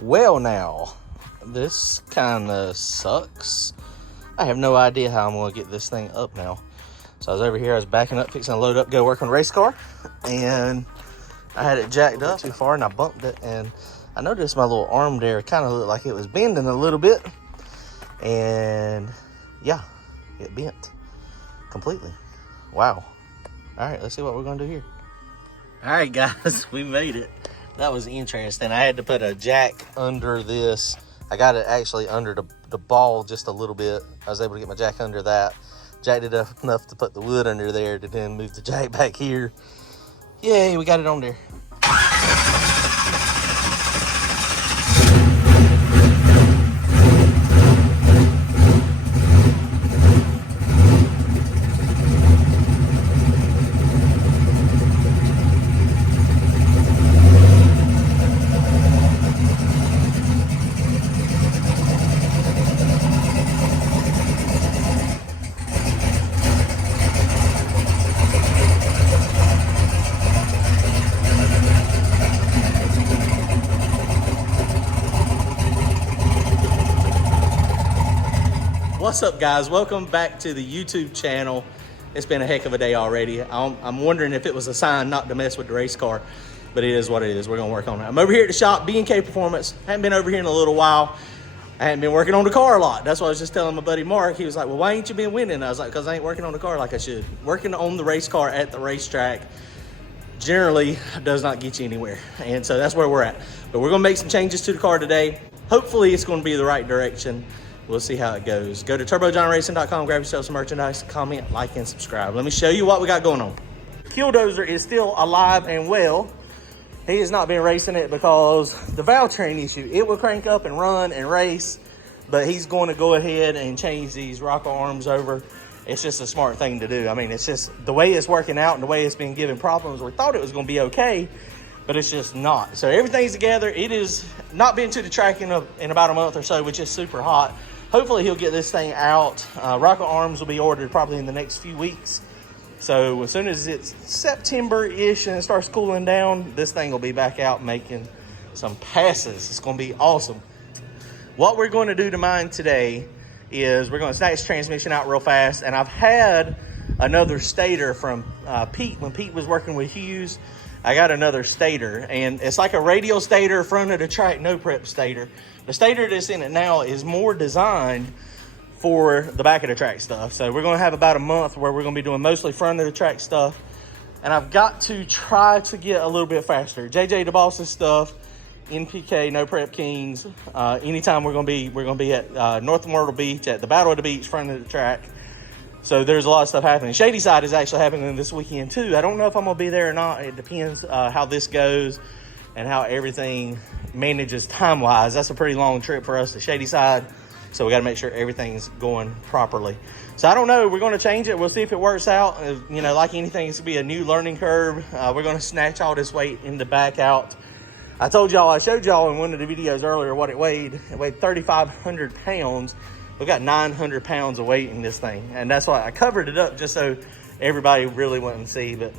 Well, now, this kind of sucks. I have no idea how I'm going to get this thing up now. So I was over here, I was backing up, fixing to load up, go work on the race car, and I had it jacked up too far and I bumped it, and I noticed my little arm there kind of looked like it was bending a little bit, and yeah, it bent completely. Wow. All right, let's see what we're going to do here. All right, guys, we made it. That was interesting. I had to put a jack under this. I got it actually under the ball just a little bit. I was able to get my jack under that. Jacked it up enough to put the wood under there to then move the jack back here. Yay, we got it on there. What's up, guys? Welcome back to the YouTube channel. It's been a heck of a day already. I'm wondering if it was a sign not to mess with the race car, but it is what it is. We're gonna work on it. I'm over here at the shop, B&K Performance. Haven't been over here in a little while. I haven't been working on the car a lot. That's what I was just telling my buddy Mark. He was like, well, why ain't you been winning? I was like, because I ain't working on the car like I should. Working on the race car at the racetrack generally does not get you anywhere. And so that's where we're at. But we're gonna make some changes to the car today. Hopefully it's gonna be the right direction. We'll see how it goes. Go to turbojohnracing.com, grab yourself some merchandise, comment, like, and subscribe. Let me show you what we got going on. Killdozer is still alive and well. He has not been racing it because the valve train issue. It will crank up and run and race, but he's going to go ahead and change these rocker arms over. It's just a smart thing to do. I mean, it's just the way it's working out and the way it's been giving problems. We thought it was going to be okay, but it's just not. So everything's together. It is not been to the track in about a month or so, which is super hot. Hopefully he'll get this thing out. Rocker arms will be ordered probably in the next few weeks. So as soon as it's September-ish and it starts cooling down, this thing will be back out making some passes. It's gonna be awesome. What we're going to do to mine today is we're gonna snatch transmission out real fast. And I've had another Stator from Pete. When Pete was working with Hughes, I got another Stator, and it's like a radial Stator, front of the track, no prep Stator. The Stator that's in it now is more designed for the back of the track stuff. So we're gonna have about a month where we're gonna be doing mostly front of the track stuff. And I've got to try to get a little bit faster. JJ DeBoss's stuff, NPK, No Prep Kings. Anytime we're gonna be at North Myrtle Beach, at the Battle of the Beach, front of the track. So there's a lot of stuff happening. Shady Side is actually happening this weekend too. I don't know if I'm gonna be there or not. It depends how this goes and how everything manages time-wise. That's a pretty long trip for us to Shady Side. So we gotta make sure everything's going properly. So I don't know, we're gonna change it. We'll see if it works out. You know, like anything, it's gonna be a new learning curve. We're gonna snatch all this weight in the back out. I told y'all, I showed y'all in one of the videos earlier what it weighed. It weighed 3,500 pounds. We've got 900 pounds of weight in this thing. And that's why I covered it up just so everybody really wouldn't see, but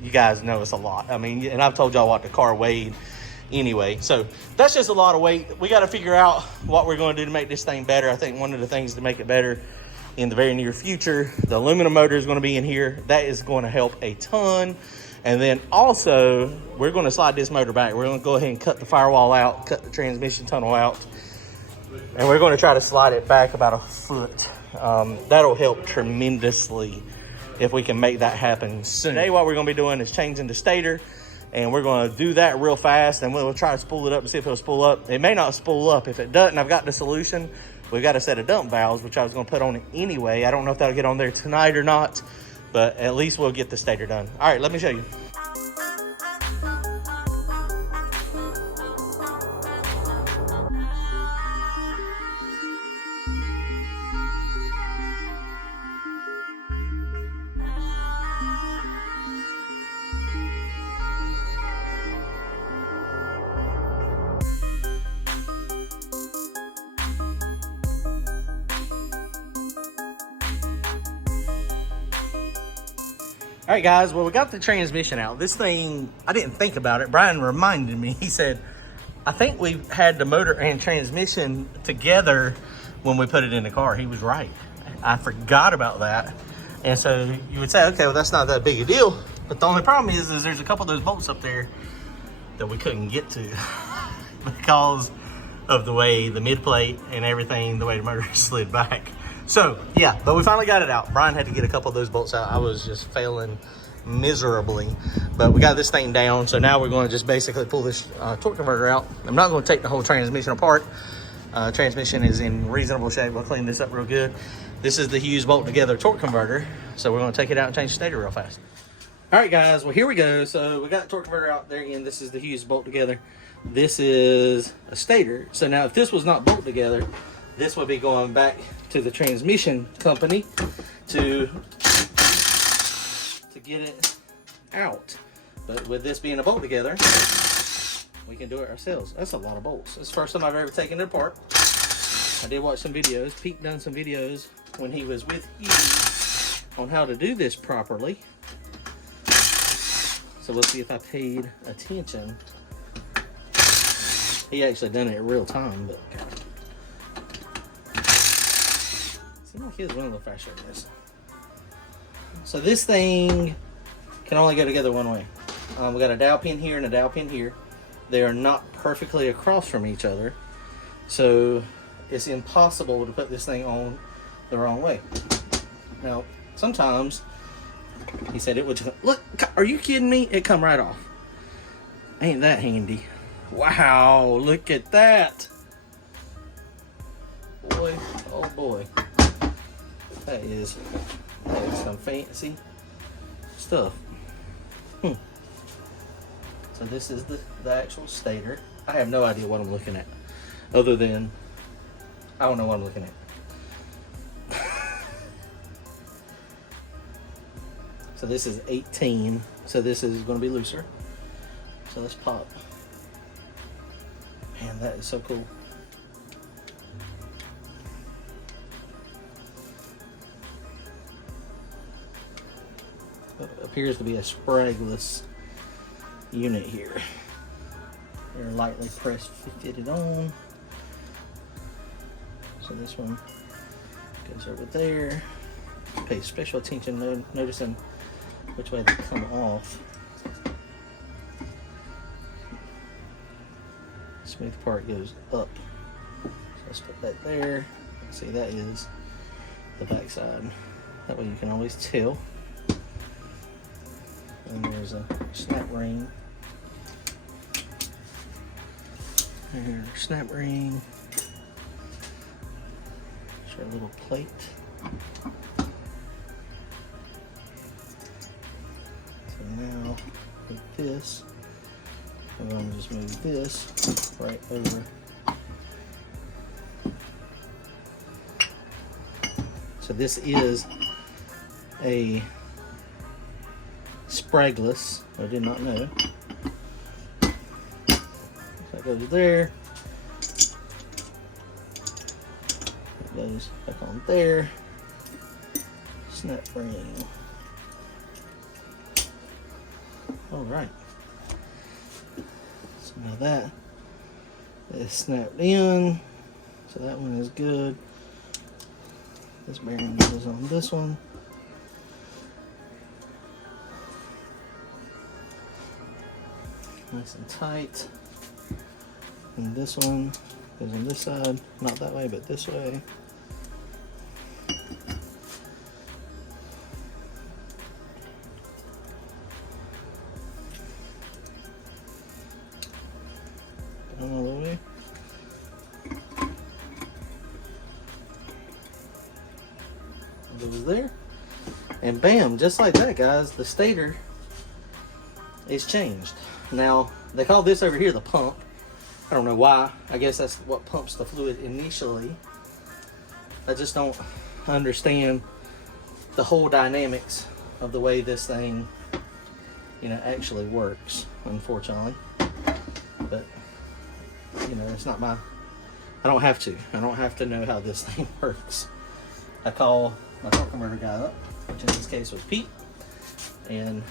you guys know it's a lot. I mean, and I've told y'all what the car weighed anyway. So that's just a lot of weight. We got to figure out what we're going to do to make this thing better. I think one of the things to make it better in the very near future, the aluminum motor is going to be in here. That is going to help a ton. And then also, we're going to slide this motor back. We're going to go ahead and cut the firewall out, cut the transmission tunnel out. And we're going to try to slide it back about a foot. That'll help tremendously if we can make that happen soon. Today, what we're going to be doing is changing the stator. And we're going to do that real fast. And we'll try to spool it up and see if it'll spool up. It may not spool up. If it doesn't, I've got the solution. We've got a set of dump valves, which I was going to put on it anyway. I don't know if that'll get on there tonight or not. But at least we'll get the stator done. All right, let me show you. All right, guys, well, we got the transmission out. This thing, I didn't think about it. Brian reminded me. He said, I think we had the motor and transmission together when we put it in the car. He was right. I forgot about that. And so you would say, okay, well, that's not that big a deal. But the only problem is there's a couple of those bolts up there that we couldn't get to because of the way the mid plate and everything, the way the motor slid back. So yeah, but we finally got it out. Brian had to get a couple of those bolts out. I was just failing miserably, but we got this thing down. So now we're going to just basically pull this torque converter out. I'm not going to take the whole transmission apart. Transmission is in reasonable shape. We'll clean this up real good. This is the Hughes bolt together torque converter. So we're going to take it out and change the stator real fast. All right, guys, well, here we go. So we got the torque converter out there again. This is the Hughes bolt together. This is a stator. So now if this was not bolt together, this would be going back to the transmission company to get it out. But with this being a bolt together, we can do it ourselves. That's a lot of bolts. It's the first time I've ever taken it apart. I did watch some videos. Pete done some videos when he was with you on how to do this properly. So let's see if I paid attention. He actually done it in real time, but seems like he was running a little faster than this. So this thing can only go together one way. We got a dowel pin here and a dowel pin here. They are not perfectly across from each other, so it's impossible to put this thing on the wrong way. Now, sometimes he said it would just, look, are you kidding me? It come right off. Ain't that handy? Wow, look at that. Boy, oh boy. That is some fancy stuff. So this is the actual stator. I have no idea what I'm looking at, other than I don't know what I'm looking at. So this is 18, so this is going to be looser. So let's pop. Man, that is so cool. Appears to be a spragless unit here. They're lightly pressed fitted on. So this one goes over there. Pay special attention noticing which way they come off. Smooth part goes up. So let's put that there. See, that is the back side. That way you can always tell. And there's a snap ring. There's a snap ring. There's our little plate. So now with this, I'm going to just move this right over. So this is a spragless. I did not know. So that goes there. It goes back on there. Snap ring. All right. So now that is snapped in. So that one is good. This bearing goes on this one. Nice and tight. And this one goes on this side. Not that way, but this way. Down all the way. Goes there. And bam, just like that, guys, the stator is changed. Now, they call this over here the pump. I don't know why. I guess that's what pumps the fluid initially. I just don't understand the whole dynamics of the way this thing, actually works, unfortunately. But, it's not I don't have to. I don't have to know how this thing works. I call my torque converter guy up, which in this case was Pete, And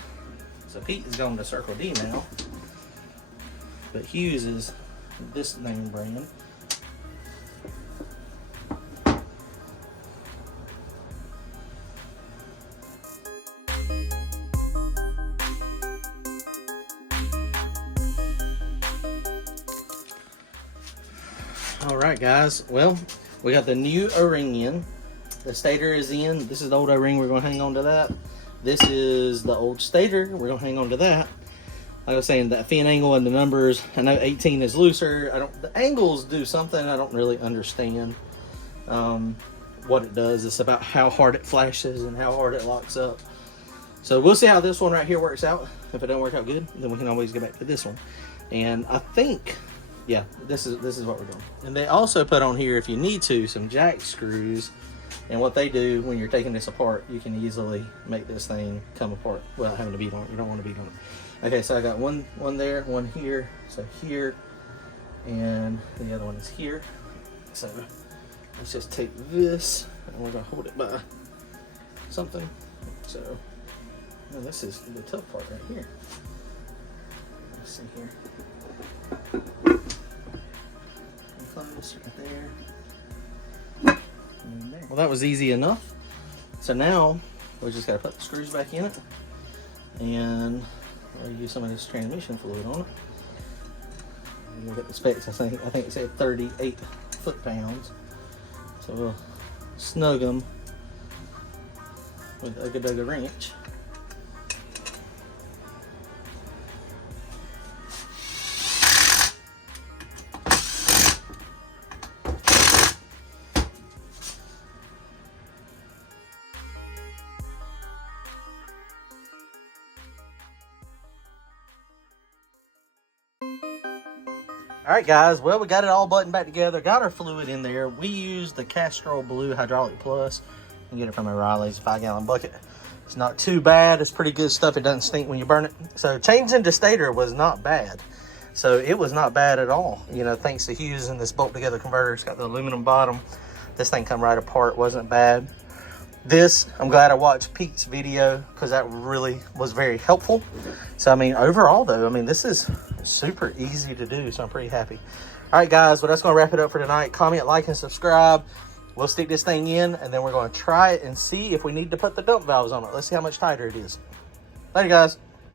so Pete is going to Circle D now, but Hughes is this name brand. All right, guys. Well, we got the new O-ring in. The stator is in. This is the old O-ring. We're going to hang on to that. This is the old stator. We're going to hang on to that. Like I was saying, that fin angle and the numbers, I know 18 is looser. The angles do something I don't really understand what it does. It's about how hard it flashes and how hard it locks up. So we'll see how this one right here works out. If it don't work out good, then we can always go back to this one. And I think, yeah, this is what we're doing. And they also put on here, if you need to, some jack screws. And what they do when you're taking this apart, you can easily make this thing come apart without having to beat on it. You don't want to beat on it. Okay, so I got one there, one here, so here, and the other one is here. So let's just take this, and we're gonna hold it by something. So well, this is the tough part right here. Let's see here. Close right there. There. Well, that was easy enough. So now we just got to put the screws back in it, and we'll use some of this transmission fluid on it. Look at the specs. I think it said 38 foot-pounds. So we'll snug them with a Ugga wrench. All right, guys, well, we got it all buttoned back together, got our fluid in there. We used the Castrol Blue Hydraulic Plus. You can get it from O'Reilly's 5-gallon bucket. It's not too bad. It's pretty good stuff. It doesn't stink when you burn it. So changing to stator was not bad. So it was not bad at all. You know, thanks to Hughes and this bolt together converter. It's got the aluminum bottom. This thing come right apart. Wasn't bad. This, I'm glad I watched Pete's video because that really was very helpful. So, I mean, overall, though, I mean, this is super easy to do, so I'm pretty happy. All right, guys, well, that's going to wrap it up for tonight. Comment, like, and subscribe. We'll stick this thing in, and then we're going to try it and see if we need to put the dump valves on it. Let's see how much tighter it is. Later, guys.